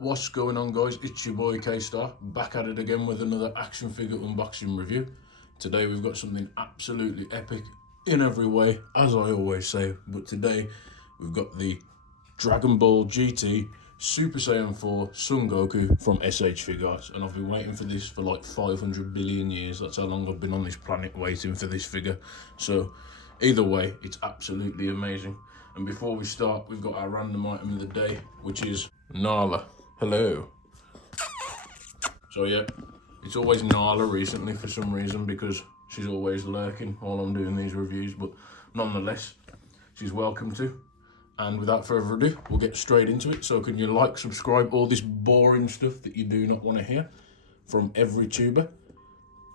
What's going on, guys? It's your boy K-Star, back at it again with another action figure unboxing review. Today we've got something absolutely epic in every way, as I always say, but today we've got the Dragon Ball GT Super Saiyan 4 Son Goku from SH Figuarts, and I've been waiting for this for like 500 billion years. That's how long I've been on this planet waiting for this figure. So either way, it's absolutely amazing. And before we start, we've got our random item of the day, which is Nala. Hello. So yeah, it's always Nala recently for some reason, because she's always lurking while I'm doing these reviews, but nonetheless, she's welcome to. And without further ado, we'll get straight into it. So can you like, subscribe, all this boring stuff that you do not want to hear from every tuber.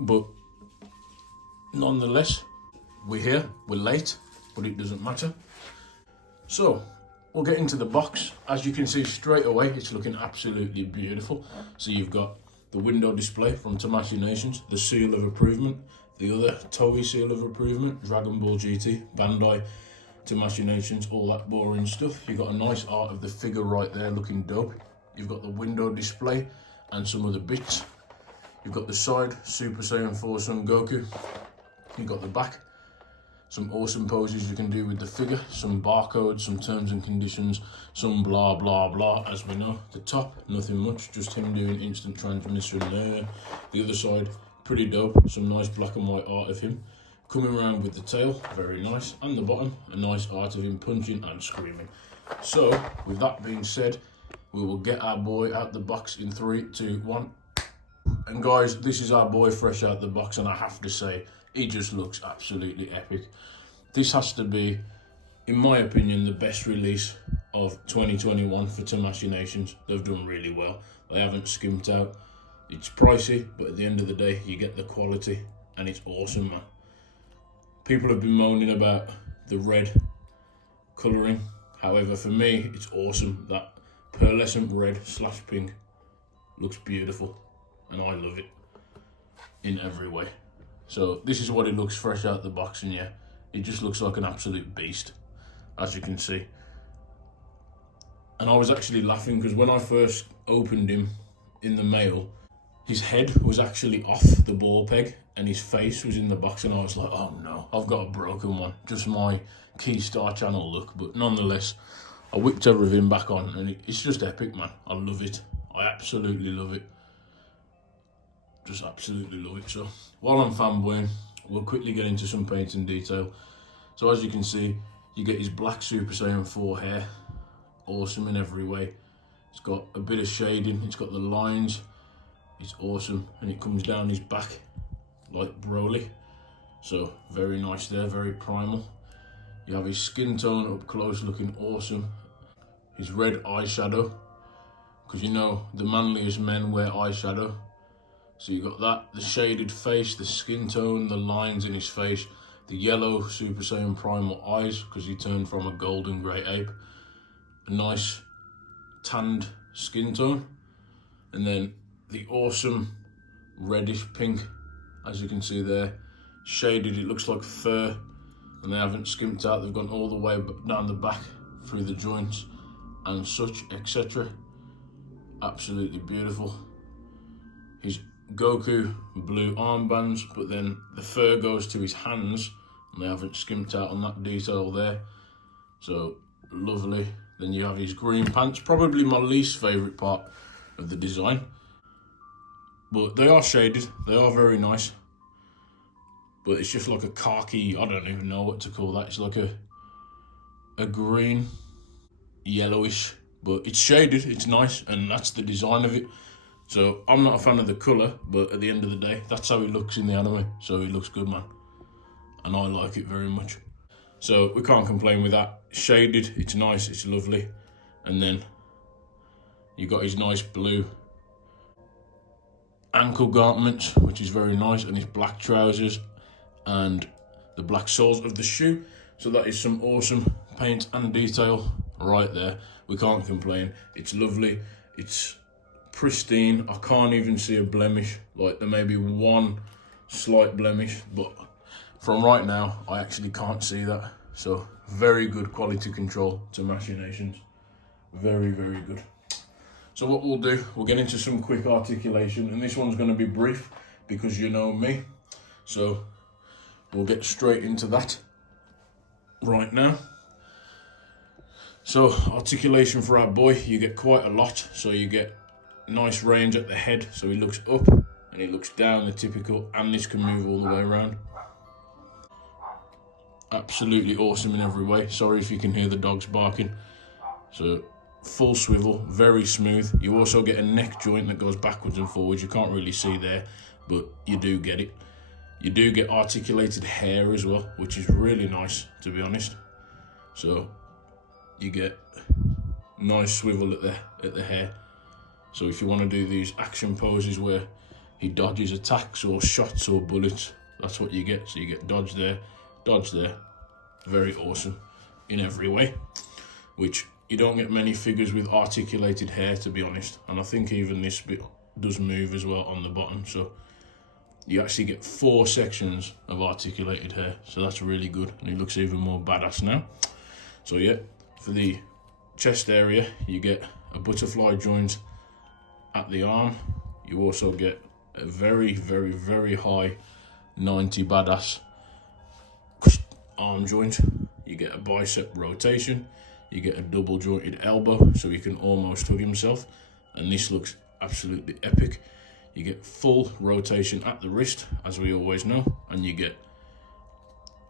But nonetheless, we're here, we're late, but it doesn't matter. So we'll get into the box. As you can see straight away, it's looking absolutely beautiful. So you've got the window display from Tamashii Nations, the seal of approval, the other Toei seal of approval, Dragon Ball GT, Bandai, Tamashii Nations, all that boring stuff. You've got a nice art of the figure right there looking dope. You've got the window display and some other bits. You've got the side, Super Saiyan 4 Son Goku. You've got the back. Some awesome poses you can do with the figure, some barcodes, some terms and conditions, some blah blah blah, as we know. The top, nothing much, just him doing instant transmission there. The other side, pretty dope, some nice black and white art of him. Coming around with the tail, very nice. And the bottom, a nice art of him punching and screaming. So, with that being said, we will get our boy out the box in 3, 2, 1. And guys, this is our boy fresh out the box, and I have to say, he just looks absolutely epic. This has to be, in my opinion, the best release of 2021 for Tamashii Nations. They've done really well. They haven't skimped out. It's pricey, but at the end of the day, you get the quality, and it's awesome, man. People have been moaning about the red colouring. However, for me, it's awesome. That pearlescent red / pink looks beautiful, and I love it in every way. So this is what it looks fresh out the box, and yeah, it just looks like an absolute beast, as you can see. And I was actually laughing because when I first opened him in the mail, his head was actually off the ball peg and his face was in the box, and I was like, oh no, I've got a broken one. Just my Keystar channel look. But nonetheless, I whipped everything back on, and it's just epic, man. I love it. I absolutely love it. Just absolutely love it. So while I'm fanboying, we'll quickly get into some paint and detail. So as you can see, you get his black Super Saiyan 4 hair, awesome in every way. It's got a bit of shading, it's got the lines, it's awesome, and it comes down his back like Broly. So very nice there, very primal. You have his skin tone up close looking awesome. His red eyeshadow, because you know the manliest men wear eyeshadow. So you got that, the shaded face, the skin tone, the lines in his face, the yellow Super Saiyan primal eyes, because he turned from a golden grey ape. A nice tanned skin tone. And then the awesome reddish pink, as you can see there. Shaded, it looks like fur, and they haven't skimped out. They've gone all the way down the back, through the joints and such, etc. Absolutely beautiful. His Goku blue armbands, but then the fur goes to his hands, and they haven't skimped out on that detail there. So lovely. Then you have his green pants, probably my least favourite part of the design, but they are shaded, they are very nice. But it's just like a khaki, I don't even know what to call that. It's like a green, yellowish, but it's shaded, it's nice, and that's the design of it. So I'm not a fan of the colour, but at the end of the day, that's how he looks in the anime. So he looks good, man. And I like it very much. So we can't complain with that. Shaded, it's nice, it's lovely. And then you got his nice blue ankle garments, which is very nice, and his black trousers and the black soles of the shoe. So that is some awesome paint and detail right there. We can't complain. It's lovely. It's pristine. I can't even see a blemish. Like, there may be one slight blemish, but from right now I actually can't see that. So very good quality control to Tamashii Nations. Very, very good. So what we'll do, we'll get into some quick articulation, and this one's going to be brief because you know me. So we'll get straight into that right now. So articulation for our boy, you get quite a lot. So you get nice range at the head, so he looks up and he looks down, the typical, and this can move all the way around. Absolutely awesome in every way. Sorry if you can hear the dogs barking. So full swivel, very smooth. You also get a neck joint that goes backwards and forwards. You can't really see there, but you do get it. You do get articulated hair as well, which is really nice, to be honest. So you get nice swivel at the hair. So if you want to do these action poses where he dodges attacks or shots or bullets, that's what you get. So you get dodge there. Very awesome in every way, which you don't get many figures with articulated hair, to be honest. And I think even this bit does move as well on the bottom. So you actually get 4 sections of articulated hair. So that's really good. And it looks even more badass now. So yeah, for the chest area, you get a butterfly joint at the arm. You also get a very, very, very high 90 badass arm joint. You get a bicep rotation. You get a double jointed elbow, so he can almost hug himself, and this looks absolutely epic. You get full rotation at the wrist, as we always know, and you get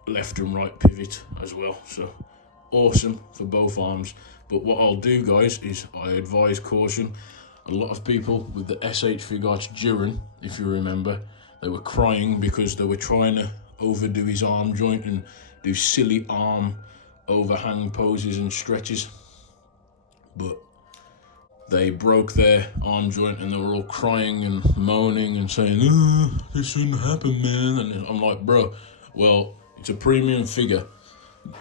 left and right pivot as well. So awesome for both arms. But what I'll do, guys, is I advise caution. A lot of people with the SH Figuarts during, if you remember, they were crying because they were trying to overdo his arm joint and do silly arm overhang poses and stretches, but they broke their arm joint and they were all crying and moaning and saying, "Oh, this shouldn't happen, man." And I'm like, bro, well, it's a premium figure.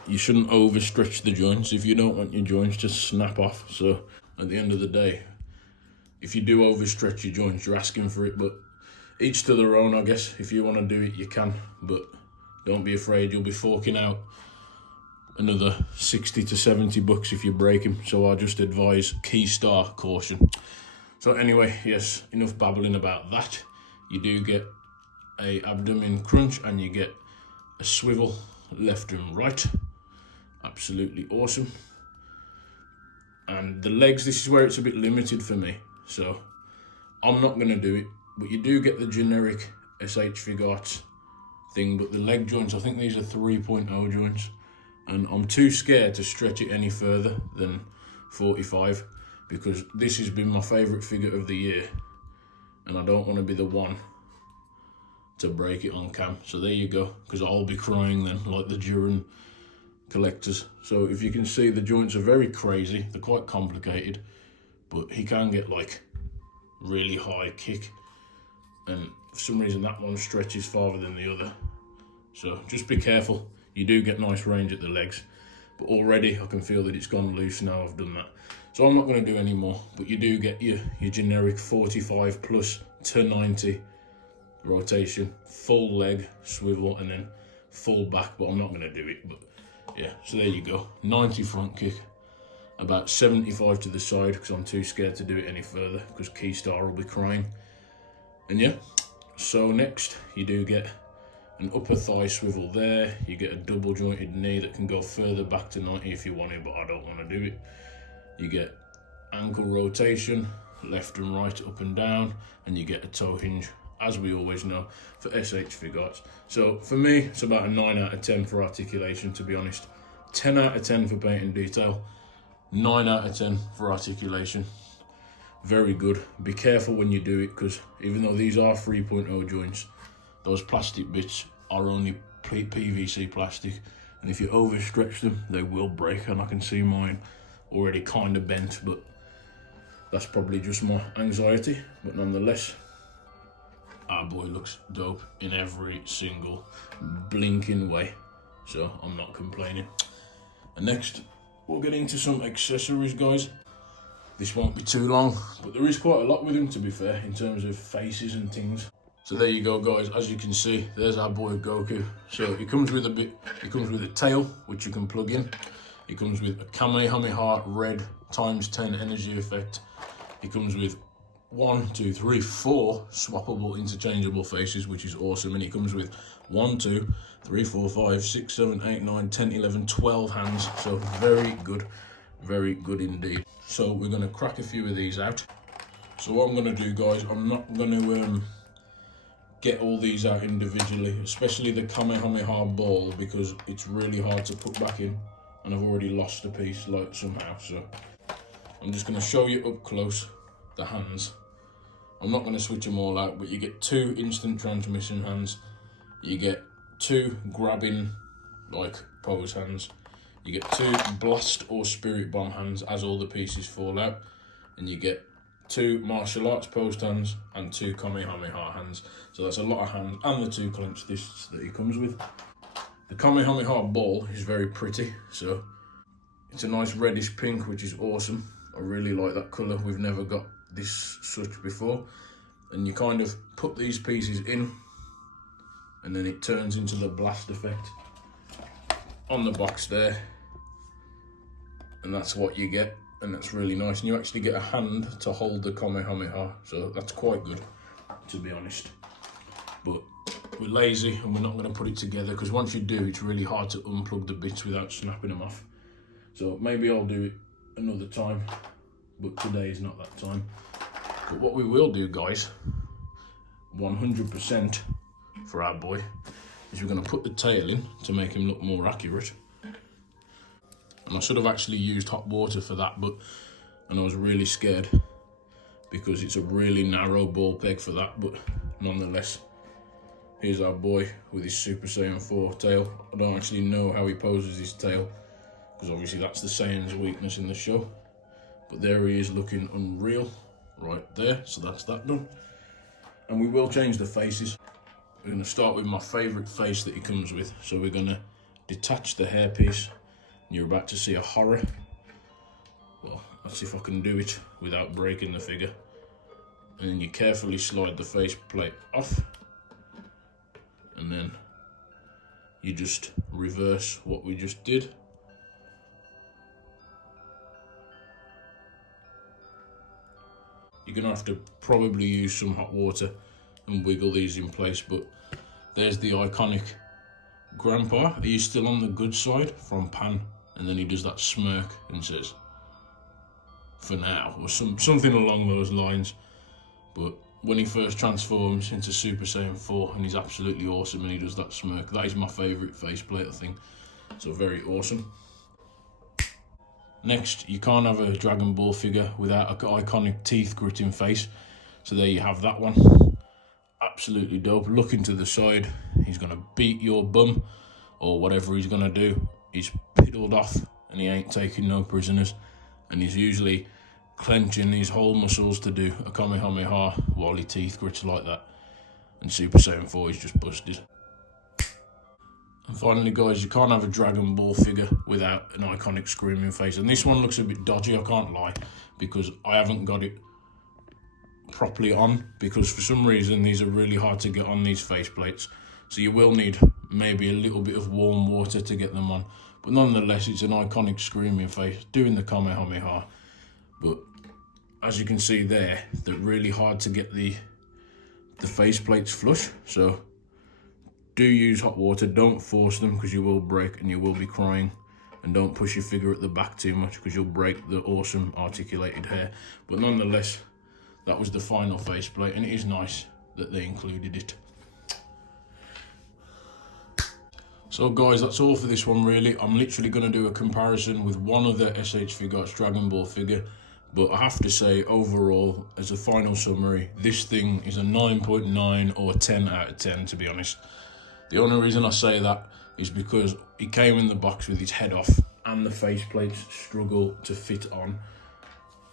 You shouldn't overstretch the joints. If you don't want your joints to snap off. So at the end of the day, if you do overstretch your joints, you're asking for it. But each to their own, I guess. If you want to do it, you can, but don't be afraid. You'll be forking out another 60 to 70 bucks if you break him. So I just advise Keystar caution. So anyway, yes, enough babbling about that. You do get a abdomen crunch and you get a swivel left and right. Absolutely awesome. And the legs, this is where it's a bit limited for me, so I'm not going to do it. But you do get the generic SH Figuarts thing, but the leg joints, I think these are 3.0 joints, and I'm too scared to stretch it any further than 45 because this has been my favourite figure of the year and I don't want to be the one to break it on cam. So there you go, because I'll be crying then like the Duran collectors. So if you can see, the joints are very crazy, they're quite complicated, but he can get like really high kick, and for some reason that one stretches farther than the other. So just be careful. You do get nice range at the legs, but already I can feel that it's gone loose now I've done that. So I'm not going to do any more, but you do get your generic 45 plus to 90 rotation, full leg swivel, and then full back, but I'm not going to do it. But yeah, so there you go. 90 front kick, about 75 to the side because I'm too scared to do it any further because Keystar will be crying. And yeah, so next you do get an upper thigh swivel there. You get a double jointed knee that can go further back to 90 if you want it, but I don't want to do it. You get ankle rotation, left and right, up and down, and you get a toe hinge, as we always know, for SH Figuarts. So for me, it's about a 9 out of 10 for articulation, to be honest. 10 out of 10 for paint and detail, 9 out of 10 for articulation. Very good. Be careful when you do it, because even though these are 3.0 joints, those plastic bits are only PVC plastic, and if you overstretch them, they will break, and I can see mine already kind of bent, but that's probably just my anxiety. But nonetheless, our boy looks dope in every single blinking way, so I'm not complaining. And next, we'll get into some accessories, guys. This won't be too long, but there is quite a lot with him, to be fair, in terms of faces and things. So there you go, guys. As you can see, there's our boy Goku. So he comes with a tail, which you can plug in. He comes with a kamehameha red ×10 energy effect, He comes with 1, 2, 3, 4 swappable interchangeable faces, which is awesome. And he comes with 1, 2, 3, 4, 5, 6, 7, 8, 9, 10, 11, 12 hands. So very good indeed. So we're going to crack a few of these out. So what I'm going to do, guys, I'm not going to get all these out individually, especially the kamehameha ball, because it's really hard to put back in, and I've already lost a piece like somehow. So I'm just going to show you up close the hands. I'm not going to switch them all out, but you get 2 instant transmission hands, you get 2 grabbing like pose hands, you get 2 blast or spirit bomb hands as all the pieces fall out, and you get 2 martial arts post hands and 2 kamehameha hands. So that's a lot of hands, and the 2 clenched fists that he comes with. The kamehameha ball is very pretty, so it's a nice reddish pink, which is awesome. I really like that colour. We've never got this such before. And you kind of put these pieces in, and then it turns into the blast effect on the box there, and that's what you get. And that's really nice, and you actually get a hand to hold the kamehameha, so that's quite good, to be honest. But we're lazy and we're not going to put it together, because once you do, it's really hard to unplug the bits without snapping them off. So maybe I'll do it another time, but today is not that time. But what we will do, guys, 100% for our boy, is we're going to put the tail in to make him look more accurate. And I should have actually used hot water for that, and I was really scared because it's a really narrow ball peg for that, but nonetheless, here's our boy with his Super Saiyan 4 tail. I don't actually know how he poses his tail, because obviously that's the Saiyan's weakness in the show, but there he is looking unreal right there. So that's that done, and we will change the faces. We're going to start with my favourite face that he comes with. So we're going to detach the hairpiece. You're about to see a horror. Well, let's see if I can do it without breaking the figure. And then you carefully slide the faceplate off, and then you just reverse what we just did. You're gonna have to probably use some hot water and wiggle these in place, but there's the iconic Grandpa. Are you still on the good side from Pan? And then he does that smirk and says, for now, or something along those lines. But when he first transforms into Super Saiyan 4, and he's absolutely awesome, and he does that smirk, that is my favourite faceplate, I think. So very awesome. Next, you can't have a Dragon Ball figure without an iconic teeth gritting face. So there you have that one. Absolutely dope. Looking to the side, he's going to beat your bum, or whatever he's going to do. He's piddled off, and he ain't taking no prisoners, and he's usually clenching his whole muscles to do a kamehameha while he teeth grits like that. And Super Saiyan 4 is just busted. And finally, guys, you can't have a Dragon Ball figure without an iconic screaming face. And this one looks a bit dodgy, I can't lie, because I haven't got it properly on, because for some reason these are really hard to get on, these face plates. So you will need maybe a little bit of warm water to get them on. But nonetheless, it's an iconic screaming face doing the kamehameha. But as you can see there, they're really hard to get the face plates flush. So do use hot water, don't force them, because you will break and you will be crying. And don't push your figure at the back too much, because you'll break the awesome articulated hair. But nonetheless, that was the final faceplate, and it is nice that they included it. So guys, that's all for this one really. I'm literally going to do a comparison with one other SH Figuarts Dragon Ball figure, but I have to say, overall, as a final summary, this thing is a 9.9 or 10 out of 10, to be honest. The only reason I say that is because he came in the box with his head off, and the faceplates struggle to fit on.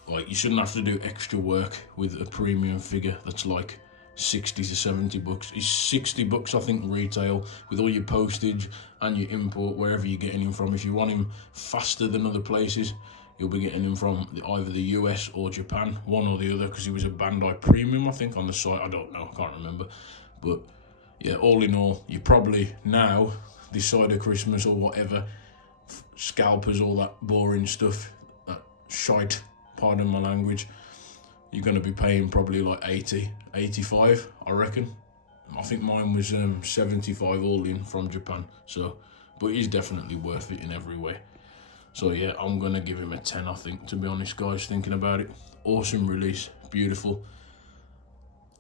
Like, you shouldn't have to do extra work with a premium figure that's like 60 to 70 bucks. It's 60 bucks, I think, retail, with all your postage and your import, wherever you're getting him from. If you want him faster than other places, you'll be getting him from either the US or Japan, one or the other, because he was a Bandai Premium, I think, on the site. I don't know, I can't remember. But yeah, all in all, you probably now, this side of Christmas or whatever, scalpers, all that boring stuff, that shite, pardon my language, you're going to be paying probably like 80, 85, I reckon. I think mine was 75 all in from Japan. So, but he's definitely worth it in every way. So yeah, I'm going to give him a 10, I think, to be honest, guys, thinking about it. Awesome release, beautiful.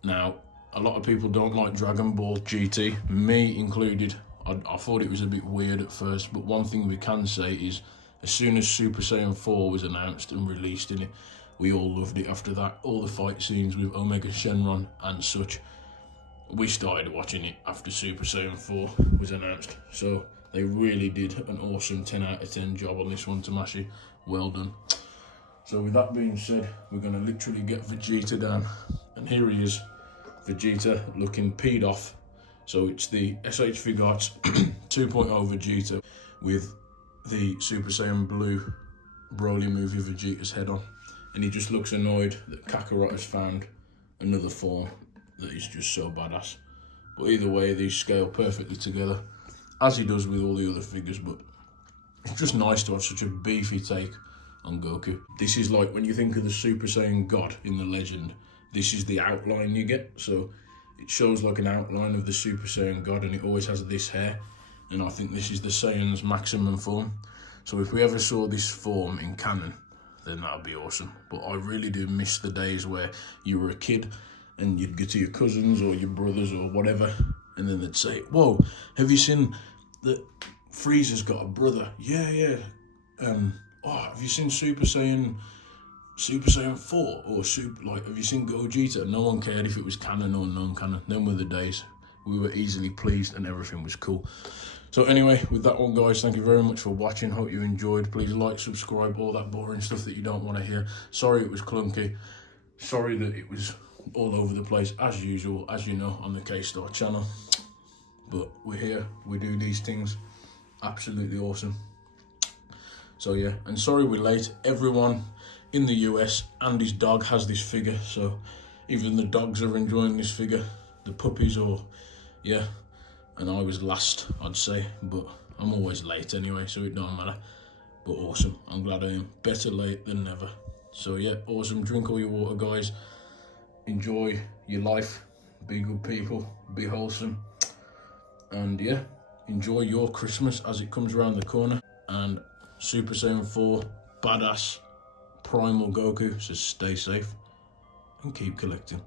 Now, a lot of people don't like Dragon Ball GT, me included. I thought it was a bit weird at first, but one thing we can say is, as soon as Super Saiyan 4 was announced and released in it, we all loved it after that. All the fight scenes with Omega Shenron and such, we started watching it after Super Saiyan 4 was announced. So they really did an awesome 10 out of 10 job on this one, Tamashii. Well done. So with that being said, we're going to literally get Vegeta down. And here he is, Vegeta looking peed off. So it's the SH Figuarts 2.0 Vegeta with the Super Saiyan Blue Broly movie Vegeta's head on. And he just looks annoyed that Kakarot has found another form that is just so badass. But either way, these scale perfectly together, as he does with all the other figures. But it's just nice to have such a beefy take on Goku. This is like when you think of the Super Saiyan God in the legend, this is the outline you get. So it shows like an outline of the Super Saiyan God, and it always has this hair. And I think this is the Saiyan's maximum form. So if we ever saw this form in canon, then that would be awesome. But I really do miss the days where you were a kid and you'd go to your cousins or your brothers or whatever, and then they'd say, "Whoa, have you seen that Frieza's got a brother?" Yeah. Oh, have you seen Super Saiyan 4? Or have you seen Gogeta? No one cared if it was canon or non-canon. Them were the days. We were easily pleased and everything was cool. So anyway, with that one, guys, thank you very much for watching. Hope you enjoyed. Please like, subscribe, all that boring stuff that you don't want to hear. Sorry it was clunky. Sorry that it was all over the place, as usual, as you know, on the K-Star channel. But we're here. We do these things. Absolutely awesome. So yeah, and sorry we're late. Everyone in the US and his dog has this figure, so even the dogs are enjoying this figure, the puppies, or yeah. And I was last, I'd say, but I'm always late anyway, so it don't matter. But awesome, I'm glad I am. Better late than never. So yeah, awesome. Drink all your water, guys. Enjoy your life. Be good people. Be wholesome. And yeah, enjoy your Christmas as it comes around the corner. And Super Saiyan 4, badass, primal Goku, so stay safe and keep collecting.